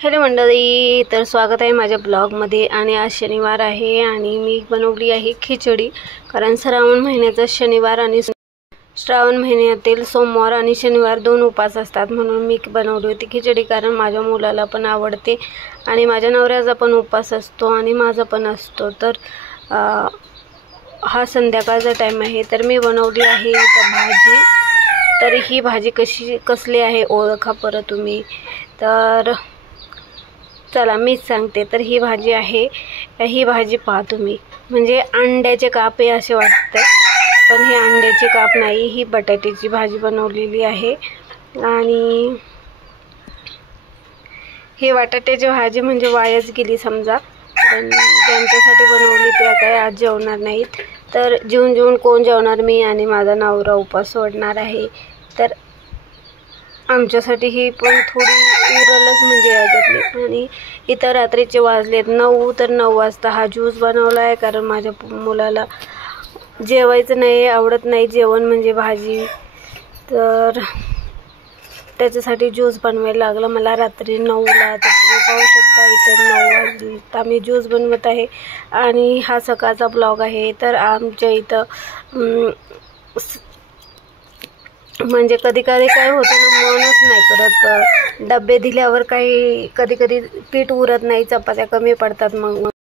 Hello मंडळी, तर स्वागत आहे माझ्या ब्लॉगमध्ये। आणि आज शनिवार आहे आणि मी बनवली आहे खिचडी, कारण श्रावण महिन्याचा शनिवार आणि श्रावण महिन्यातील सोमवार आणि शनिवार दोन उपवास असतात, म्हणून मी बनवली होती खिचडी। कारण माझ्या मुलाला पण आवडते आणि माझ्या नवऱ्याचा पण उपवास असतो आणि माझा पण असतो। तर हा संध्याकाळचा टाइम आहे, तर मी बनवली आहे इथं भाजी। तर ही भाजी कसली आहे ओळखा परत तुम्ही। तर चला मीच सांगते। तर ही भाजी आहे, ही भाजी पहा तुम्ही, म्हणजे अंड्याचे काप आहे असे वाटते, पण हे अंड्याचे काप नाही, ही बटाट्याची भाजी बनवलेली आहे। आणि ही बटाट्याची भाजी म्हणजे वायाच गेली समजा, पण ज्यांच्यासाठी बनवली त्या काय आज जेवणार नाहीत। तर जेवून कोण जेवणार, मी आणि माझा नवरा उपवास सोडणार आहे। तर आमच्यासाठी ही पण थोडी उरलच म्हणजे याच्यातली। आणि इतर रात्रीचे वाजलेत 9, तर 9 वाजता हा ज्यूस बनवला आहे, कारण माझ्या मुलाला जेवायचं नाही, आवडत नाही जेवण म्हणजे भाजी, तर त्याच्यासाठी ज्यूस बनवायला लागला मला रात्री 9ला। तर तुम्ही पाहू शकता इथे 9 वाजता मी ज्यूस बनवत आहे। आणि हा सकाळचा ब्लॉग आहे। तर आमच्या इथं म्हणजे कधी काय होतं ना, मनच नाही करत, डबे दिल्यावर काही कधी पीठ उरत नाही, चपात्या कमी पडतात, मग